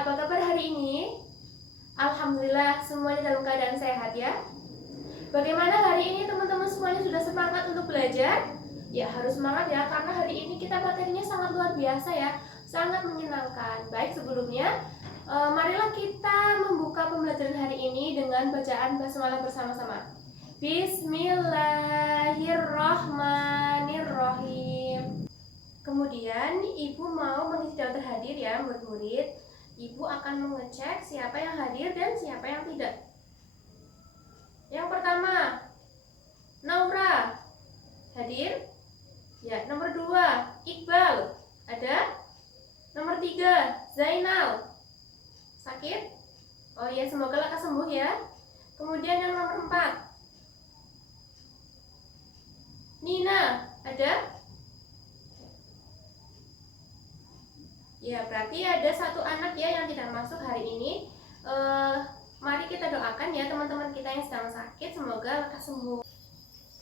apa kabar hari ini? Alhamdulillah semuanya dalam keadaan sehat ya. Bagaimana hari ini teman-teman semuanya sudah semangat untuk belajar? Ya harus semangat ya, karena hari ini kita materinya sangat luar biasa ya, sangat menyenangkan. Baik, sebelumnya marilah kita membuka pembelajaran hari ini dengan bacaan basmalah bersama-sama. Bismillahirrahmanirrahim. Kemudian ibu mau mengisi daftar hadir ya murid-murid. Ibu akan mengecek siapa yang hadir dan siapa yang tidak. Yang pertama, Naura hadir. Ya, nomor 2, Iqbal ada. Nomor 3, Zainal sakit. Oh ya, semoga lekas sembuh ya. Kemudian yang nomor 4, Nina ada. Ya, berarti ada satu anak ya yang tidak masuk hari ini. Mari kita doakan ya teman-teman kita yang sedang sakit, semoga lekas sembuh.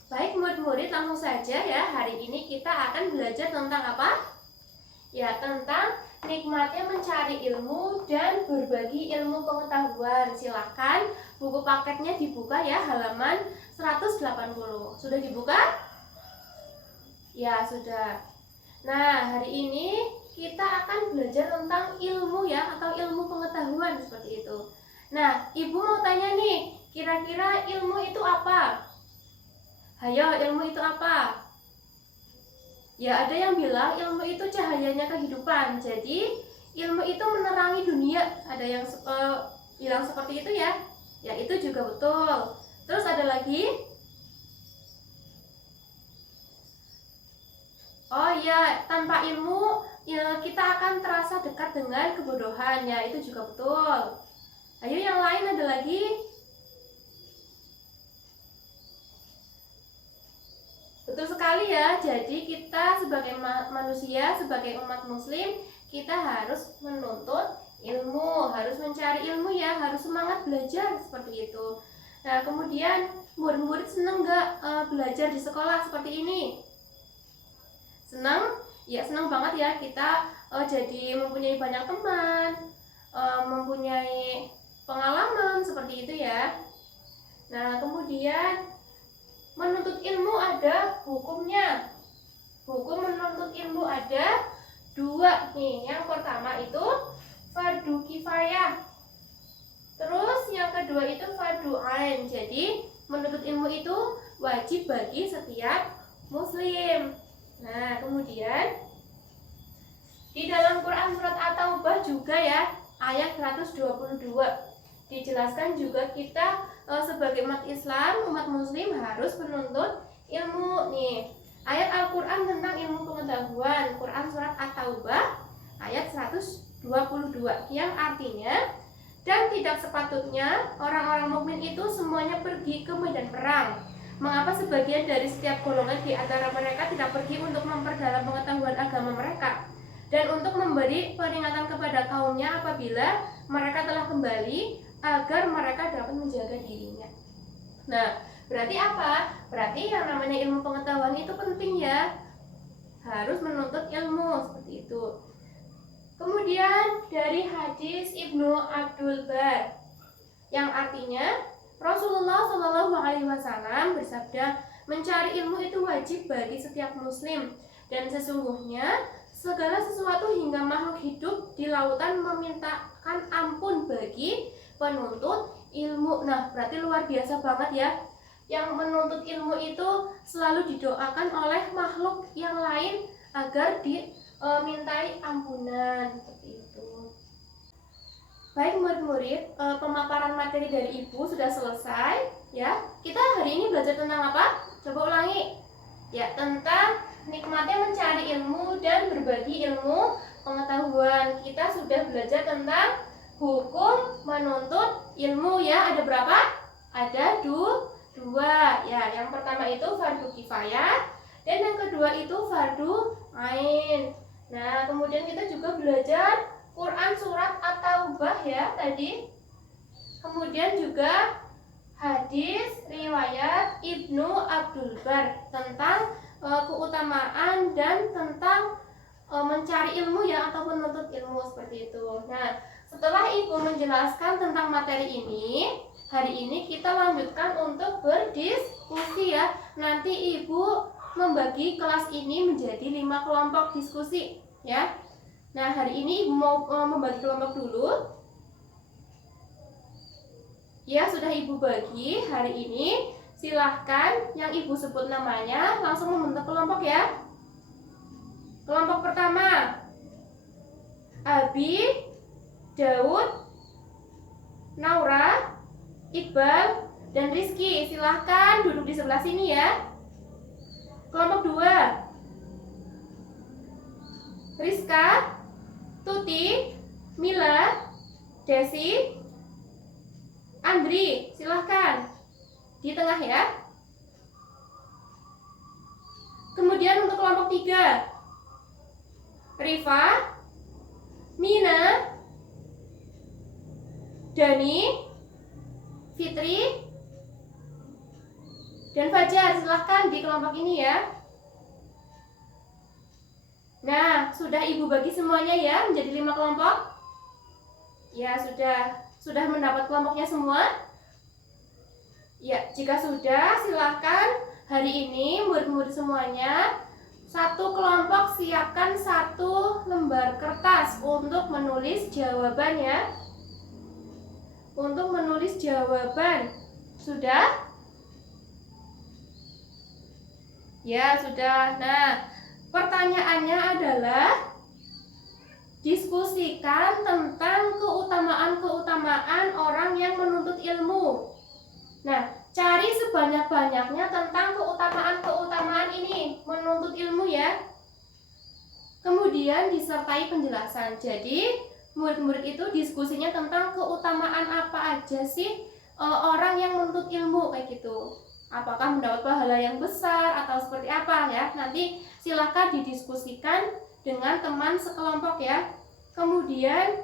Baik murid-murid, langsung saja ya. Hari ini kita akan belajar tentang apa? Ya, tentang nikmatnya mencari ilmu dan berbagi ilmu pengetahuan. Silakan buku paketnya dibuka ya, halaman 180. Sudah dibuka? Ya, sudah. Nah, hari ini kita akan belajar tentang ilmu ya, atau ilmu pengetahuan seperti itu. Nah, ibu mau tanya nih, kira-kira ilmu itu apa? Hayo, ilmu itu apa? Ya, ada yang bilang ilmu itu cahayanya kehidupan. Jadi, ilmu itu menerangi dunia. Ada yang bilang seperti itu ya. Ya, itu juga betul. Terus ada lagi? Oh ya, tanpa ilmu ya, kita akan terasa dekat dengan kebodohan ya, itu juga betul. Ayo yang lain ada lagi? Betul sekali ya, jadi kita sebagai manusia, sebagai umat muslim, kita harus menuntut ilmu, harus mencari ilmu ya, harus semangat belajar seperti itu. Nah, kemudian murid-murid senang nggak belajar di sekolah seperti ini? Senang? Ya, senang banget ya kita jadi mempunyai banyak teman, mempunyai pengalaman seperti itu ya. Nah, kemudian menuntut ilmu ada hukumnya. Hukum menuntut ilmu ada 2 nih. Yang pertama itu fardu kifayah. Terus yang kedua itu fardu ain. Jadi menuntut ilmu itu wajib bagi setiap muslim. Nah, kemudian di dalam Quran surat At-Taubah juga ya, ayat 122 dijelaskan juga kita sebagai umat Islam, umat muslim harus menuntut ilmu nih. Ayat Al-Quran tentang ilmu pengetahuan, Quran surat At-Taubah ayat 122 yang artinya, dan tidak sepatutnya orang-orang mukmin itu semuanya pergi ke medan perang. Mengapa sebagian dari setiap golongan di antara mereka tidak pergi untuk memperdalam pengetahuan agama mereka dan untuk memberi peringatan kepada kaumnya apabila mereka telah kembali, agar mereka dapat menjaga dirinya. Nah, berarti apa? Berarti yang namanya ilmu pengetahuan itu penting ya, harus menuntut ilmu seperti itu. Kemudian dari hadis Ibnu Abdul Bar yang artinya Rasulullah SAW bersabda, mencari ilmu itu wajib bagi setiap muslim, dan sesungguhnya segala sesuatu hingga makhluk hidup di lautan memintakan ampun bagi penuntut ilmu. Nah, berarti luar biasa banget ya. Yang menuntut ilmu itu selalu didoakan oleh makhluk yang lain agar dimintai ampunan seperti itu. Baik murid-murid, pemaparan materi dari ibu sudah selesai ya. Kita hari ini belajar tentang apa? Coba ulangi. Ya, tentang nikmatnya mencari ilmu dan berbagi ilmu pengetahuan. Kita sudah belajar tentang hukum menuntut ilmu ya. Ada berapa? Ada 2 ya. Yang pertama itu fardu kifayah dan yang kedua itu fardu ain. Nah, kemudian kita juga belajar Quran surat At-Taubah ya tadi. Kemudian juga hadis riwayat Ibnu Abdul Bar tentang keutamaan dan tentang mencari ilmu ya, ataupun menuntut ilmu seperti itu. Nah, setelah Ibu menjelaskan tentang materi ini, hari ini kita lanjutkan untuk berdiskusi ya. Nanti Ibu membagi kelas ini menjadi 5 kelompok diskusi ya. Nah, hari ini Ibu mau membagi kelompok dulu. Ya, sudah Ibu bagi hari ini. Silahkan yang Ibu sebut namanya langsung membentuk kelompok ya. Kelompok pertama, Abi, Daud, Naura, Iqbal, dan Rizky. Silahkan duduk di sebelah sini ya. Kelompok 2, Rizka, Tuti, Mila, Desi, Andri. Silahkan di tengah ya. Kemudian untuk kelompok 3, Rifa, Mina, Dani, Fitri, dan Fajar. Silahkan di kelompok ini ya. Nah, sudah Ibu bagi semuanya ya menjadi 5 kelompok. Ya, sudah mendapat kelompoknya semua. Ya, jika sudah, silahkan hari ini murid-murid semuanya satu kelompok siapkan 1 lembar kertas untuk menulis jawabannya. Untuk menulis jawaban. Sudah? Ya, sudah. Nah, pertanyaannya adalah diskusikan tentang keutamaan-keutamaan orang yang menuntut ilmu. Nah, cari sebanyak-banyaknya tentang keutamaan-keutamaan ini menuntut ilmu ya. Kemudian disertai penjelasan. Jadi, murid-murid itu diskusinya tentang keutamaan apa aja sih orang yang menuntut ilmu kayak gitu. Apakah mendapat pahala yang besar atau seperti apa ya. Nanti silakan didiskusikan dengan teman sekelompok ya. Kemudian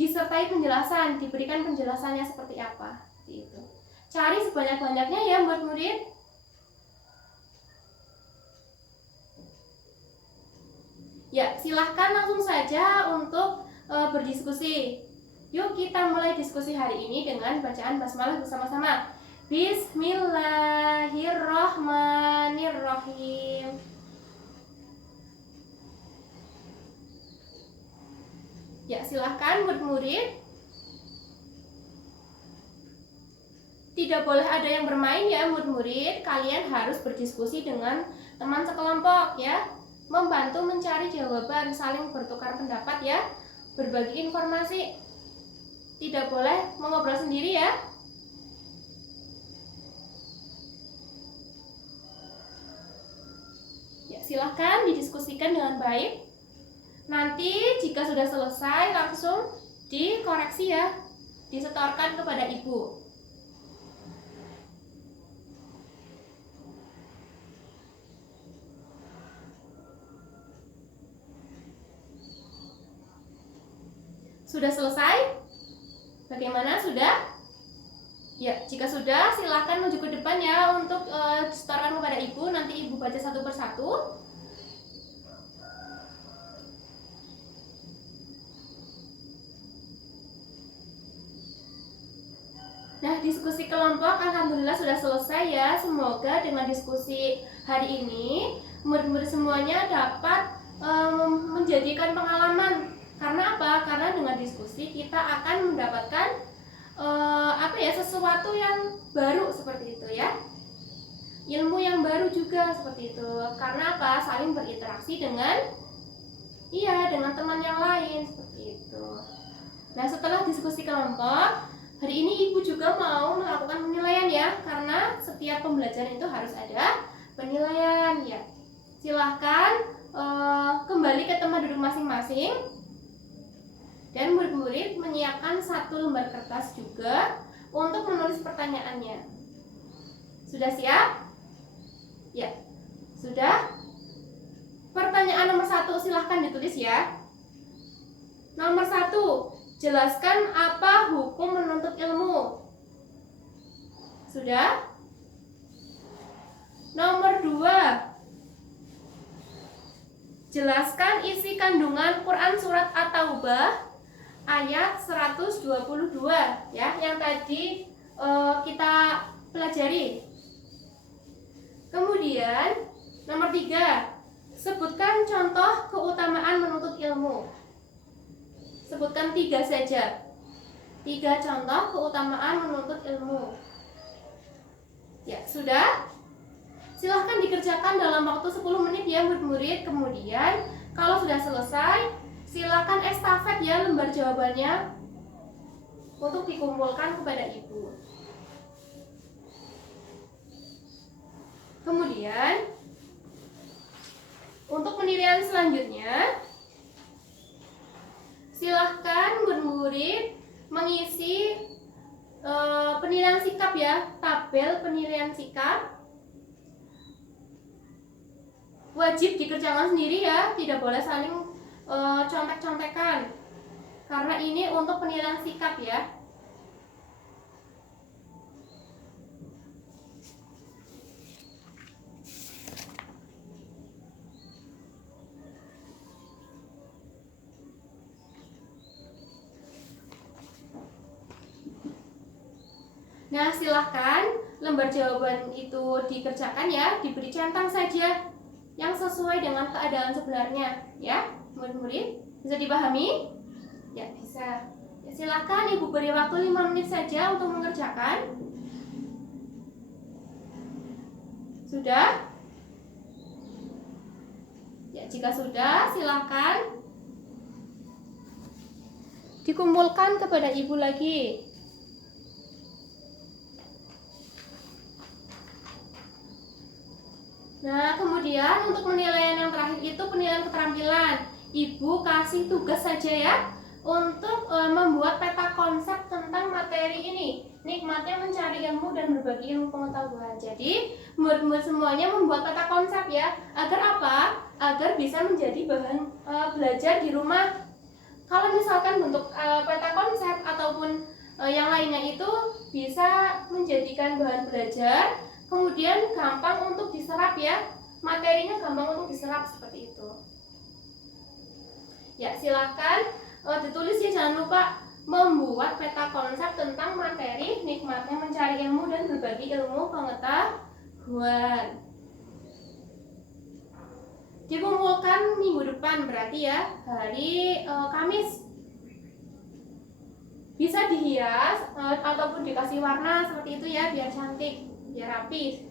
disertai penjelasan, diberikan penjelasannya seperti apa. Seperti itu. Cari sebanyak-banyaknya ya murid-murid. Ya, silahkan langsung saja untuk berdiskusi. Yuk kita mulai diskusi hari ini dengan bacaan basmalah bersama-sama. Bismillahirrahmanirrahim. Ya, silahkan murid-murid. Tidak boleh ada yang bermain ya murid-murid. Kalian harus berdiskusi dengan teman sekelompok ya. Membantu mencari jawaban, saling bertukar pendapat ya. Berbagi informasi. Tidak boleh mengobrol sendiri ya. Ya, silahkan didiskusikan dengan baik. Nanti jika sudah selesai langsung dikoreksi ya. Disetorkan kepada Ibu. Sudah selesai? Bagaimana? Sudah? Ya, jika sudah silakan menuju ke depan ya untuk setorkan kepada Ibu. Nanti Ibu baca satu persatu. Nah, diskusi kelompok alhamdulillah sudah selesai ya. Semoga dengan diskusi hari ini murid-murid semuanya dapat menjadikan pengalaman. Karena apa? Karena dengan diskusi kita akan mendapatkan sesuatu yang baru seperti itu ya. Ilmu yang baru juga seperti itu. Karena apa? Saling berinteraksi dengan teman yang lain seperti itu. Nah, setelah diskusi kelompok, hari ini Ibu juga mau melakukan penilaian ya. Karena setiap pembelajaran itu harus ada penilaian ya. Silahkan kembali ke tempat duduk masing-masing. Dan murid-murid menyiapkan 1 lembar kertas juga untuk menulis pertanyaannya. Sudah siap? Ya, sudah. Pertanyaan nomor 1 silahkan ditulis ya. Nomor 1, jelaskan apa hukum menuntut ilmu. Sudah? Nomor 2, jelaskan isi kandungan Quran surat At-Taubah ayat 122 ya, yang tadi kita pelajari. Kemudian nomor 3, sebutkan contoh keutamaan menuntut ilmu. Sebutkan 3 saja. 3 contoh keutamaan menuntut ilmu. Ya, sudah? Silahkan dikerjakan dalam waktu 10 menit ya murid-murid. Kemudian kalau sudah selesai, silahkan estafet ya lembar jawabannya untuk dikumpulkan kepada ibu. Kemudian untuk penilaian selanjutnya, silahkan murid-murid mengisi penilaian sikap ya, tabel penilaian sikap. Wajib dikerjakan sendiri ya, tidak boleh saling contek-contekan, karena ini untuk penilaian sikap ya. Nah, silahkan lembar jawaban itu dikerjakan ya, diberi centang saja yang sesuai dengan keadaan sebenarnya ya, murid-murid. Bisa dipahami? Ya, bisa. Ya, silahkan ibu beri waktu 5 menit saja untuk mengerjakan. Sudah? Ya, jika sudah, silahkan dikumpulkan kepada ibu lagi. Nah, kemudian untuk penilaian yang terakhir itu penilaian keterampilan. Ibu kasih tugas saja ya untuk membuat peta konsep tentang materi ini. Nikmatnya mencari ilmu dan berbagi ilmu pengetahuan. Jadi, murid-murid semuanya membuat peta konsep ya. Agar apa? Agar bisa menjadi bahan belajar di rumah. Kalau misalkan bentuk peta konsep ataupun yang lainnya itu bisa menjadikan bahan belajar, kemudian gampang untuk diserap ya, materinya gampang untuk diserap seperti itu. Ya, silahkan ditulis ya, jangan lupa membuat peta konsep tentang materi nikmatnya mencari ilmu dan berbagi ilmu pengetahuan. Dikumpulkan minggu depan, berarti ya hari Kamis. Bisa dihias ataupun dikasih warna seperti itu ya, biar cantik, biar rapi.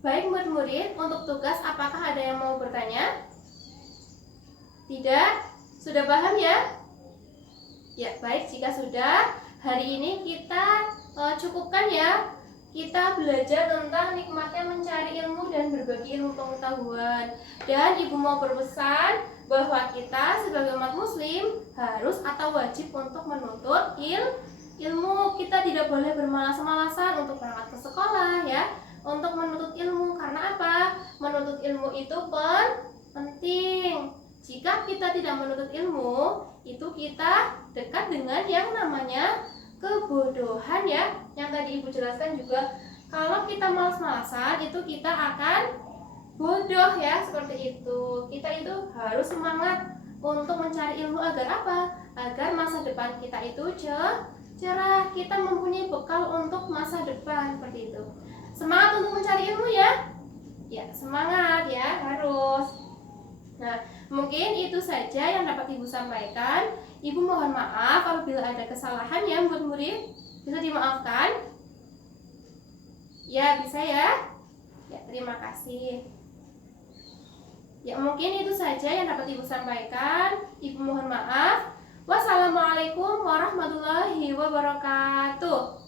Baik murid-murid, untuk tugas apakah ada yang mau bertanya? Tidak? Sudah paham ya? Ya, baik, jika sudah, hari ini kita cukupkan ya. Kita belajar tentang nikmatnya mencari ilmu dan berbagi ilmu pengetahuan. Dan ibu mau berpesan bahwa kita sebagai umat muslim harus atau wajib untuk menuntut ilmu. Kita tidak boleh bermalas-malasan untuk berangkat ke sekolah ya, untuk menuntut ilmu. Karena apa? Menuntut ilmu itu penting. Jika kita tidak menuntut ilmu, itu kita dekat dengan yang namanya kebodohan ya. Yang tadi ibu jelaskan juga, kalau kita malas-malasan itu kita akan bodoh ya, seperti itu. Kita itu harus semangat untuk mencari ilmu agar apa? Agar masa depan kita itu cerah, kita mempunyai bekal untuk masa depan, seperti itu. Semangat untuk mencari ilmu ya. Ya, semangat ya, harus. Nah, mungkin itu saja yang dapat ibu sampaikan. Ibu mohon maaf apabila ada kesalahan ya murid-murid. Bisa dimaafkan? Ya, bisa ya. Ya, terima kasih. Ya, mungkin itu saja yang dapat ibu sampaikan. Ibu mohon maaf. Wassalamualaikum warahmatullahi wabarakatuh.